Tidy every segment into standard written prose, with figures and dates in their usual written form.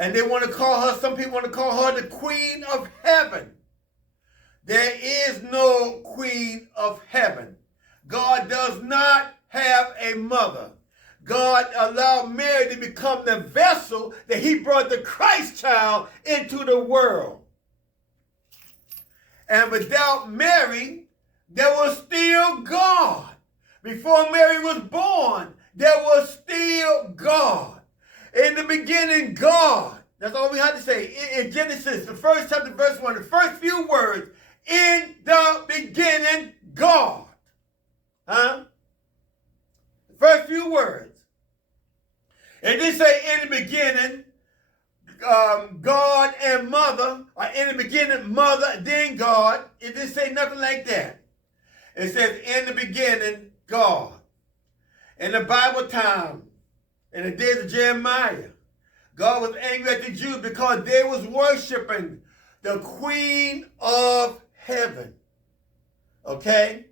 And they want to call her, some people want to call her the Queen of Heaven. There is no Queen of Heaven. God does not have a mother. God allowed Mary to become the vessel that he brought the Christ child into the world. And without Mary, there was still God. Before Mary was born, there was still God. In the beginning, God. That's all we have to say. In Genesis, the first chapter, verse 1, the first few words, in the beginning, God. Huh? The first few words. It didn't say in the beginning, God and mother, or in the beginning, mother, then God. It didn't say nothing like that. It says in the beginning, God. In the Bible time, in the days of Jeremiah, God was angry at the Jews because they was worshiping the Queen of Heaven. Okay?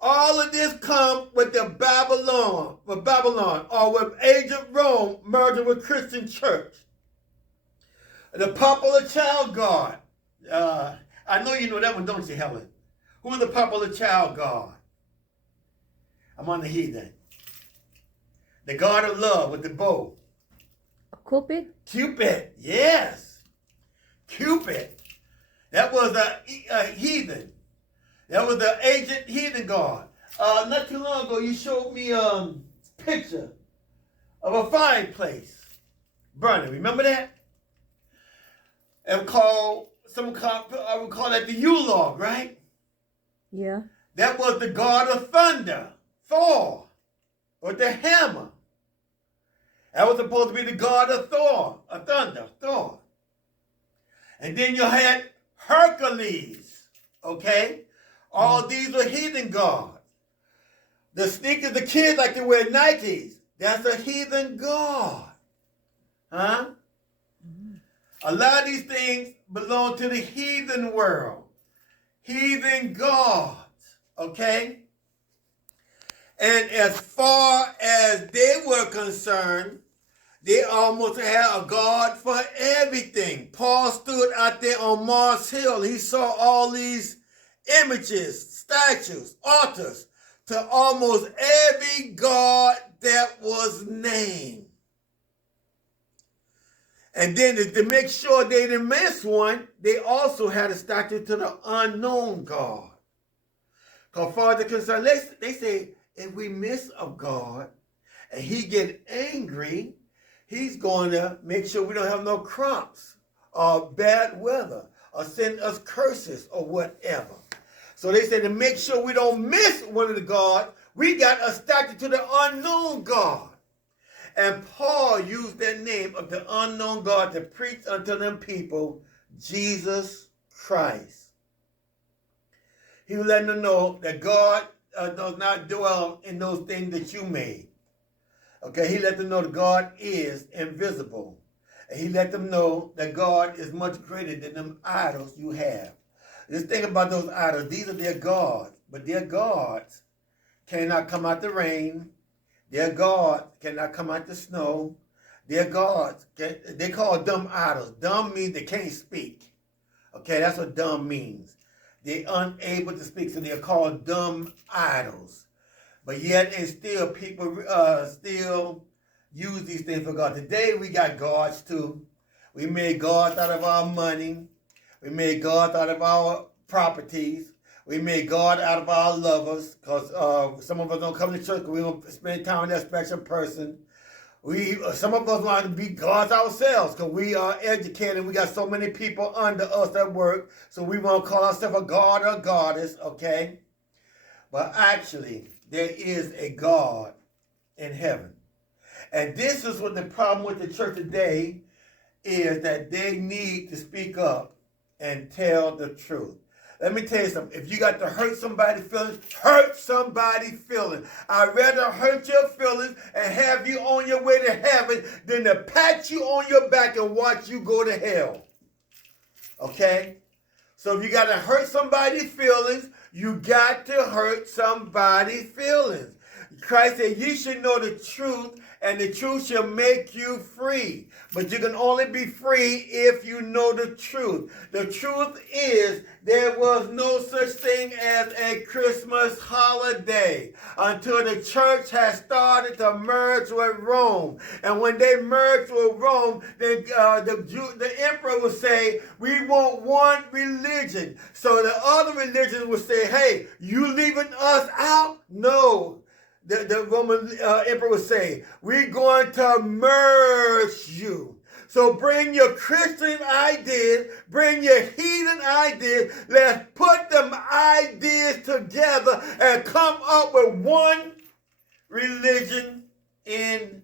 All of this come with the Babylon, or with ancient Rome merging with Christian church. The popular child God. I know you know that one, don't you, Helen? Who is the popular child God? I'm on the heathen. The God of love with the bow. Cupid? Cupid, yes. Cupid. That was a heathen. That was the ancient heathen god. Not too long ago, you showed me a picture of a fireplace burning. Remember that? And I would call that the Yule-log, right? Yeah. That was the god of thunder, Thor, or the hammer. That was supposed to be the god of thunder, Thor. And then you had Hercules, okay? All these were heathen gods. The sneakers the kids like to wear, Nikes, that's a heathen god. Huh? A lot of these things belong to the heathen world. Heathen gods, okay? And as far as they were concerned, they almost had a God for everything. Paul stood out there on Mars Hill. He saw all these images, statues, altars to almost every God that was named. And then to make sure they didn't miss one, they also had a statue to the unknown God. Because far as they're concerned, they say, if we miss a God and he get angry, he's going to make sure we don't have no crops or bad weather or send us curses or whatever. So they said to make sure we don't miss one of the gods, we got a statue to the unknown God. And Paul used that name of the unknown God to preach unto them people, Jesus Christ. He was letting them know that God does not dwell in those things that you made. Okay, he let them know that God is invisible. And he let them know that God is much greater than them idols you have. Just think about those idols. These are their gods. But their gods cannot come out the rain. Their gods cannot come out the snow. Their gods, they call dumb idols. Dumb means they can't speak. Okay, that's what dumb means. They're unable to speak, so they're called dumb idols. But yet, and still, people still use these things for God. Today, we got gods too. We made gods out of our money. We made gods out of our properties. We made God out of our lovers, because some of us don't come to church because we don't spend time with that special person. Some of us want to be gods ourselves because we are educated. We got so many people under us at work, so we want to call ourselves a god or a goddess, okay? But actually, there is a God in heaven. And this is what the problem with the church today is, that they need to speak up and tell the truth. Let me tell you something. If you got to hurt somebody's feelings, hurt somebody's feelings. I'd rather hurt your feelings and have you on your way to heaven than to pat you on your back and watch you go to hell. Okay? So if you got to hurt somebody's feelings, you got to hurt somebody's feelings. Christ said, you should know the truth, and the truth shall make you free. But you can only be free if you know the truth. The truth is there was no such thing as a Christmas holiday until the church had started to merge with Rome. And when they merged with Rome, the emperor would say, we want one religion. So the other religions would say, hey, you leaving us out? No. The Roman emperor would say, we're going to merge you. So bring your Christian ideas, bring your heathen ideas, let's put them ideas together and come up with one religion in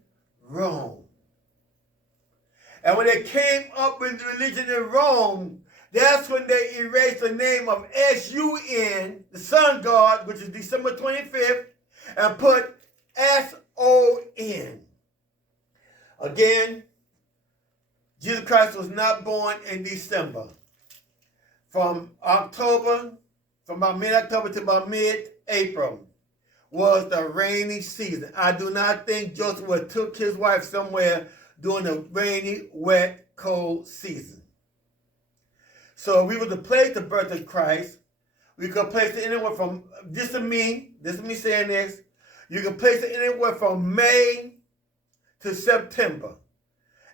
Rome. And when they came up with the religion in Rome, that's when they erased the name of S-U-N, the sun god, which is December 25th, and put S-O-N. Again, Jesus Christ was not born in December. From about mid-October to about mid-April was the rainy season. I do not think Joseph would have took his wife somewhere during the rainy, wet, cold season. So we were to place the birth of Christ. We could place it anywhere from, this is me saying this, you can place it anywhere from May to September.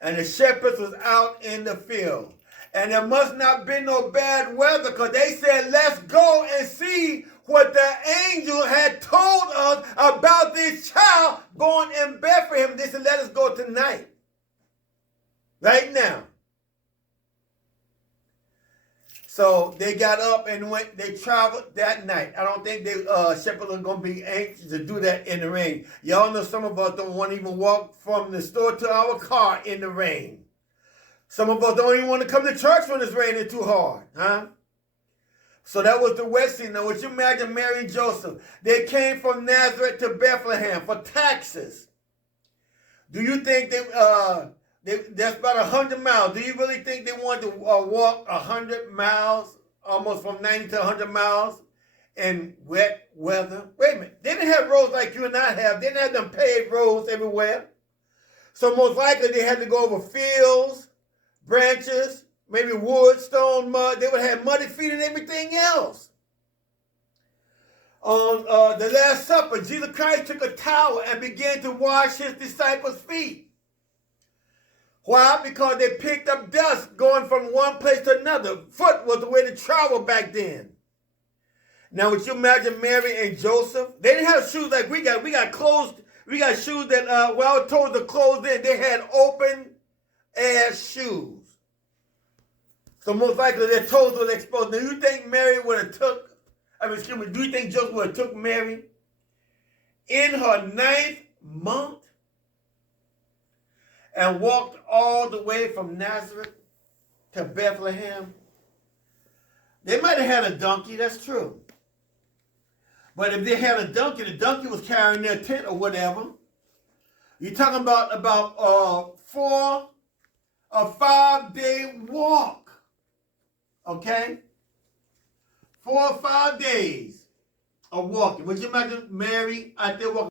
And the shepherds was out in the field. And there must not be no bad weather, because they said, let's go and see what the angel had told us about this child born in Bethlehem. They said, let us go tonight. Right now. So they got up and went, they traveled that night. I don't think shepherds are going to be anxious to do that in the rain. Y'all know some of us don't want to even walk from the store to our car in the rain. Some of us don't even want to come to church when it's raining too hard, huh? So that was the wet season. Now, would you imagine Mary and Joseph? They came from Nazareth to Bethlehem for taxes. Do you think that's about 100 miles. Do you really think they wanted to walk 100 miles, almost from 90 to 100 miles in wet weather? Wait a minute. They didn't have roads like you and I have. They didn't have them paved roads everywhere. So most likely they had to go over fields, branches, maybe wood, stone, mud. They would have muddy feet and everything else. On the Last Supper, Jesus Christ took a towel and began to wash his disciples' feet. Why? Because they picked up dust going from one place to another. Foot was the way to travel back then. Now, would you imagine Mary and Joseph? They didn't have shoes like we got. We got clothes. We got shoes that, I was told to close in. They had open air shoes. So most likely their toes were exposed. Now, you think Mary would have do you think Joseph would have took Mary in her 9th month and walked all the way from Nazareth to Bethlehem? They might have had a donkey, that's true. But if they had a donkey, the donkey was carrying their tent or whatever. You're talking about a 5-day walk. Okay? 4 or 5 days of walking. Would you imagine Mary out there walking?